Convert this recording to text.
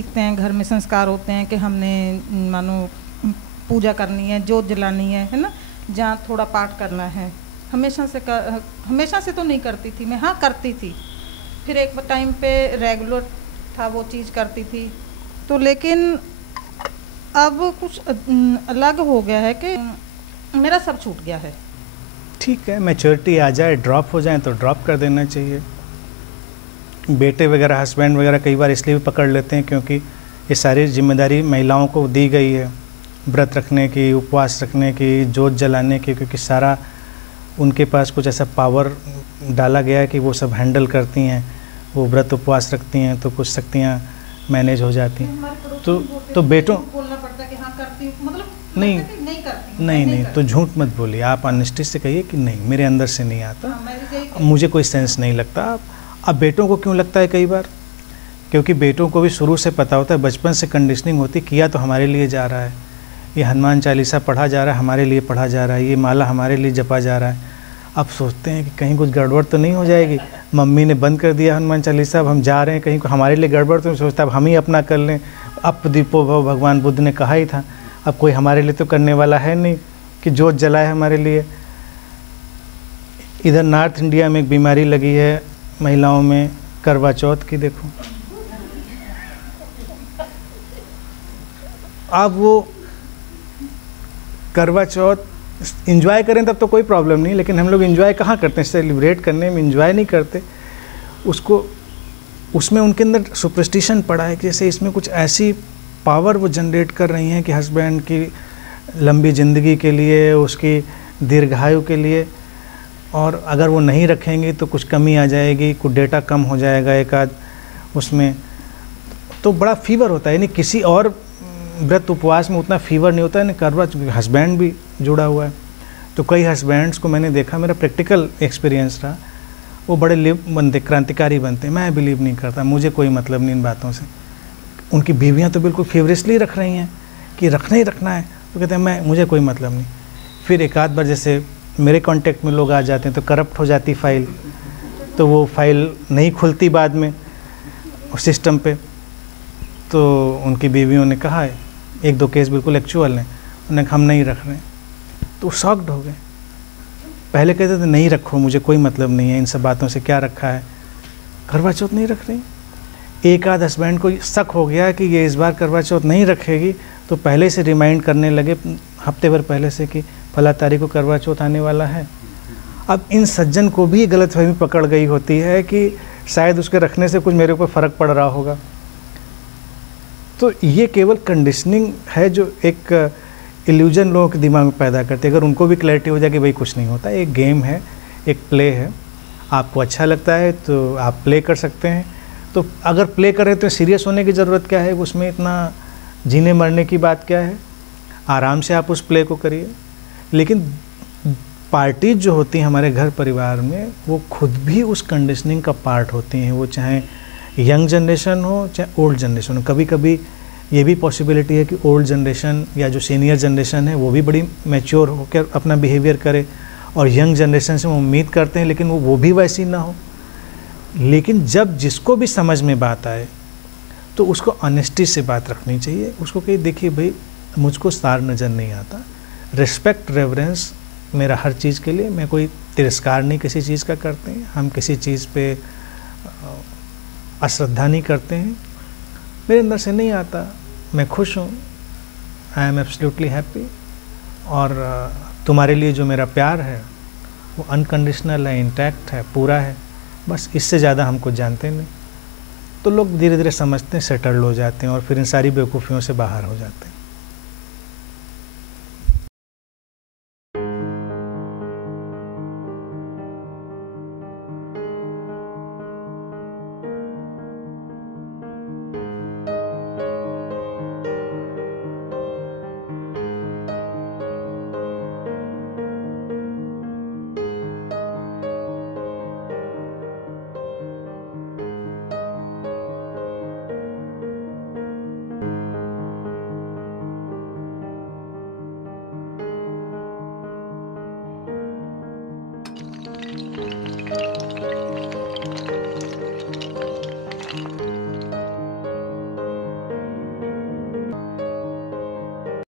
सीखते हैं, घर में संस्कार होते हैं कि हमने मानो पूजा करनी है, जोत जलानी है ना, जहाँ थोड़ा पाठ करना है। हमेशा से तो नहीं करती थी मैं, हाँ करती थी, फिर एक टाइम पे रेगुलर था वो चीज़ करती थी। तो लेकिन अब कुछ अलग हो गया है कि मेरा सब छूट गया है। ठीक है, मैच्योरिटी आ जाए, ड्रॉप हो जाए तो ड्रॉप कर देना चाहिए। बेटे वगैरह, हस्बैंड वगैरह कई बार इसलिए भी पकड़ लेते हैं क्योंकि ये सारी जिम्मेदारी महिलाओं को दी गई है, व्रत रखने की, उपवास रखने की, जोत जलाने की, क्योंकि सारा उनके पास कुछ ऐसा पावर डाला गया है कि वो सब हैंडल करती हैं। वो व्रत उपवास रखती हैं तो कुछ शक्तियाँ मैनेज हो जाती हैं। तो बेटों बोलना पड़ता है कि हाँ करती हूँ, मतलब नहीं करती नहीं, तो झूठ मत बोलिए, आप ऑनेस्टी से कहिए कि नहीं, मेरे अंदर से नहीं आता, मुझे कोई सेंस नहीं लगता। अब बेटों को क्यों लगता है कई बार, क्योंकि बेटों को भी शुरू से पता होता है, बचपन से कंडीशनिंग होती, किया तो हमारे लिए जा रहा है, ये हनुमान चालीसा पढ़ा जा रहा है, हमारे लिए पढ़ा जा रहा है, ये माला हमारे लिए जपा जा रहा है। अब सोचते हैं कि कहीं कुछ गड़बड़ तो नहीं हो जाएगी, मम्मी ने बंद कर दिया हनुमान चालीसा, अब हम जा रहे हैं कहीं हमारे लिए गड़बड़, तो सोचता अब हम ही अपना कर लें। अप दीपो भव, भगवान बुद्ध ने कहा ही था, अब कोई हमारे लिए तो करने वाला है नहीं कि जोत जलाए हमारे लिए। इधर नॉर्थ इंडिया में एक बीमारी लगी है महिलाओं में, करवा चौथ की। देखो अब वो करवा चौथ इंजॉय करें तब तो कोई प्रॉब्लम नहीं, लेकिन हम लोग इंजॉय कहाँ करते हैं, सेलिब्रेट करने में इंजॉय नहीं करते उसको। उसमें उनके अंदर सुपरस्टिशन पड़ा है कि जैसे इसमें कुछ ऐसी पावर वो जनरेट कर रही हैं कि हस्बैंड की लंबी ज़िंदगी के लिए, उसकी दीर्घायु के लिए, और अगर वो नहीं रखेंगे तो कुछ कमी आ जाएगी, कुछ डेटा कम हो जाएगा एक आध उसमें, तो बड़ा फीवर होता है। यानी किसी और व्रत उपवास में उतना फीवर नहीं होता है, करवा हस्बैंड भी जुड़ा हुआ है। तो कई हस्बैंड्स को मैंने देखा, मेरा प्रैक्टिकल एक्सपीरियंस रहा, वो बड़े बनते, क्रांतिकारी बनते। मैं बिलीव नहीं करता, मुझे कोई मतलब नहीं इन बातों से। उनकी बीवियां तो बिल्कुल फेवरेटली रख रही हैं कि रखना ही रखना है, तो कहते हैं मुझे कोई मतलब नहीं। फिर एक आध बार जैसे मेरे कांटेक्ट में लोग आ जाते हैं तो करप्ट हो जाती फाइल, तो वो फाइल नहीं खुलती बाद में सिस्टम पे। तो उनकी बीवियों ने कहा है, एक दो केस बिल्कुल एक्चुअल हैं, उन्होंने कहा हम नहीं रख रहे हैं, तो शॉक्ड हो गए। पहले कहते थे नहीं रखो, मुझे कोई मतलब नहीं है इन सब बातों से, क्या रखा है, करवा चौथ नहीं रख रही। एक आध हस्बैंड को शक हो गया कि ये इस बार करवा चौथ नहीं रखेगी, तो पहले से रिमाइंड करने लगे हफ्ते भर पहले से कि फला तारीख को करवा चौथ आने वाला है। अब इन सज्जन को भी गलतफहमी पकड़ गई होती है कि शायद उसके रखने से कुछ मेरे ऊपर फ़र्क पड़ रहा होगा। तो ये केवल कंडीशनिंग है जो एक इल्यूजन लोगों के दिमाग में पैदा करते हैं। अगर उनको भी क्लैरिटी हो जाए कि भाई कुछ नहीं होता, एक गेम है, एक प्ले है, आपको अच्छा लगता है तो आप प्ले कर सकते हैं। तो अगर प्ले करें तो सीरियस होने की ज़रूरत क्या है, उसमें इतना जीने मरने की बात क्या है, आराम से आप उस प्ले को करिए। लेकिन पार्टी जो होती हैं हमारे घर परिवार में, वो खुद भी उस कंडीशनिंग का पार्ट होती हैं, वो चाहे यंग जनरेशन हो चाहे ओल्ड जनरेशन हो। कभी कभी ये भी पॉसिबिलिटी है कि ओल्ड जनरेशन या जो सीनियर जनरेशन है वो भी बड़ी मैच्योर होकर अपना बिहेवियर करे, और यंग जनरेशन से वो उम्मीद करते हैं लेकिन वो भी वैसी ना हो। लेकिन जब जिसको भी समझ में बात आए तो उसको ऑनेस्टी से बात रखनी चाहिए। उसको कहीं देखिए भाई मुझको सार नज़र नहीं आता, रिस्पेक्ट रेवरेंस मेरा हर चीज़ के लिए, मैं कोई तिरस्कार नहीं किसी चीज़ का करते हैं, हम किसी चीज़ पे अश्रद्धा नहीं करते हैं, मेरे अंदर से नहीं आता, मैं खुश हूँ, आई एम एब्सोल्युटली हैप्पी, और तुम्हारे लिए जो मेरा प्यार है वो अनकंडीशनल है, इंटैक्ट है, पूरा है, बस इससे ज़्यादा हमको जानते नहीं। तो लोग धीरे धीरे समझते हैं, सेटल्ड हो जाते हैं और फिर इन सारी बेवकूफ़ियों से बाहर हो जाते हैं।